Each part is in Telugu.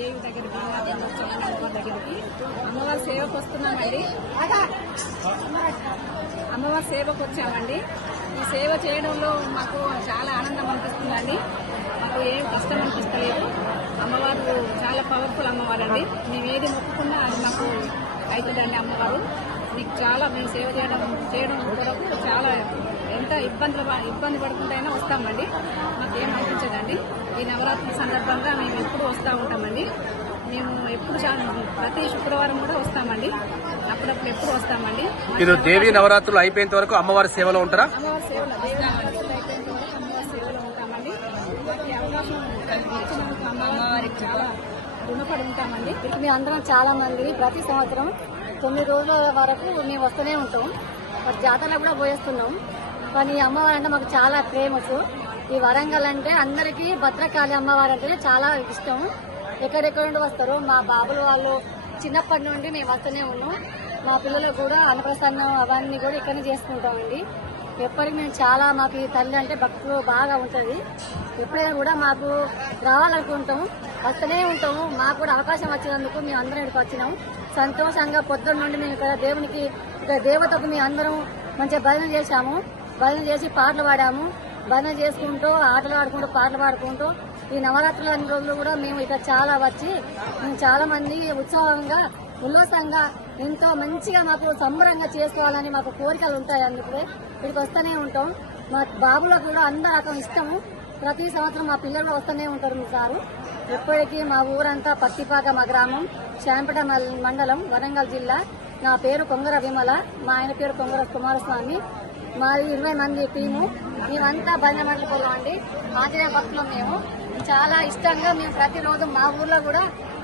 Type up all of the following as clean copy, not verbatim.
కేవ్ దగ్గరికి అమ్మవారి దగ్గరికి అమ్మవారి సేవకు వస్తున్నామండి. అమ్మవారి సేవకు వచ్చామండి. ఈ సేవ చేయడంలో మాకు చాలా ఆనందం అనిపిస్తుందండి. మాకు ఏం కష్టం అనిపిస్తలేదు. అమ్మవారు చాలా పవర్ఫుల్ అమ్మవారు అండి. మేము ఏది మొక్కుకున్నా అది మాకు అవుతుందండి. అమ్మవారు మీకు చాలా మేము సేవ చేయడం కొరకు చాలా ఎంత ఇబ్బంది పడుకుంటైనా వస్తామండి. మాకేం అనిపించదండి. ఈ నవరాత్రి సందర్భంగా మేము ఎప్పుడు వస్తూ ఉంటామండి. మేము ఎప్పుడు ప్రతి శుక్రవారం కూడా వస్తామండి. అప్పుడప్పుడు ఎప్పుడు వస్తామండి. మీరు దేవి నవరాత్రులు అయిపోయేంత వరకు అమ్మవారి సేవలో ఉంటారా? అమ్మవారి సేవలో అయిపోయేంత వరకు అమ్మవారి సేవలో ఉంటామండి. ఈ అవకాశం ఇచ్చినందుకు అమ్మవారికి చాలా రుణపడి ఉంటామండి. మేము అందరం చాలా మంది ప్రతి సంవత్సరం 9 రోజుల వరకు మేము వస్తూనే ఉంటాం. జాతరలో కూడా పోయేస్తున్నాం. కానీ అమ్మవారు అంటే మాకు చాలా ఫేమస్. ఈ వరంగల్ అంటే అందరికీ భద్రకాళి అమ్మవారు అంటే చాలా ఇష్టం. ఎక్కడెక్కడ నుండి వస్తారు. మా బాబులు వాళ్ళు చిన్నప్పటి నుండి మేము వస్తూనే ఉన్నాం. మా పిల్లలకు కూడా అన్నప్రసన్నం అవన్నీ కూడా ఇక్కడనే చేసుకుంటామండి. ఎప్పటికి మేము చాలా మాకు ఈ తల్లి అంటే భక్తులు బాగా ఉంటుంది. ఎప్పుడైనా కూడా మాకు రావాలనుకుంటాం, వస్తూనే ఉంటాము. మాకు కూడా అవకాశం వచ్చినందుకు మేము అందరం ఇక్కడికి వచ్చినాం. సంతోషంగా పొద్దున్న నుండి మేము ఇక్కడ దేవునికి ఇక్కడ దేవతకు మేము అందరం మంచిగా భజన చేశాము. భజన చేసి పాటలు పాడాము. భజన చేసుకుంటూ ఆటలు ఆడుకుంటూ పాటలు పాడుకుంటూ ఈ నవరాత్రుల అన్ని రోజులు కూడా మేము ఇక్కడ చాలా వచ్చి మేము చాలా మంది ఉత్సాహంగా ఉల్లాసంగా ఎంతో మంచిగా మాకు సంబరంగా చేసుకోవాలని మాకు కోరికలు ఉంటాయి. అందుకే ఇక్కడికి వస్తూనే ఉంటాం. మా బాబులకు కూడా అందరూ రకం ఇష్టము. ప్రతి సంవత్సరం మా పిల్లలు కూడా వస్తూనే ఉంటారు సారు. ఎప్పటికీ మా ఊరంతా పత్తిపాక మా గ్రామం, శాంపేట మండలం, వరంగల్ జిల్లా. నా పేరు కొంగర విమల, మా ఆయన పేరు కొంగర కుమారస్వామి. మాది 20 మంది టీము. మేమంతా భజన మండలిపోయాం అండి. ఆంజనేయ భక్తులం మేము. చాలా ఇష్టంగా మేము ప్రతిరోజు మా ఊర్లో కూడా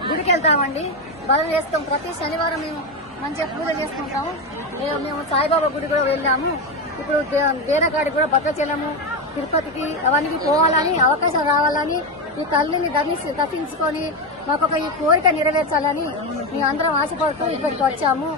గుడికి వెళ్తామండి. భజన చేస్తాం. ప్రతి శనివారం మేము మంచిగా పూజ చేసుకుంటాము. మేము సాయిబాబా గుడి కూడా వెళ్ళాము. ఇప్పుడు దేనకాడికి కూడా భద్రాచలము, తిరుపతికి అవన్నీ పోవాలని అవకాశం రావాలని ఈ తల్లిని దర్శించుకొని మాకు ఈ కోరిక నెరవేర్చాలని మేము అందరం ఆశపడుతూ ఇక్కడికి వచ్చాము.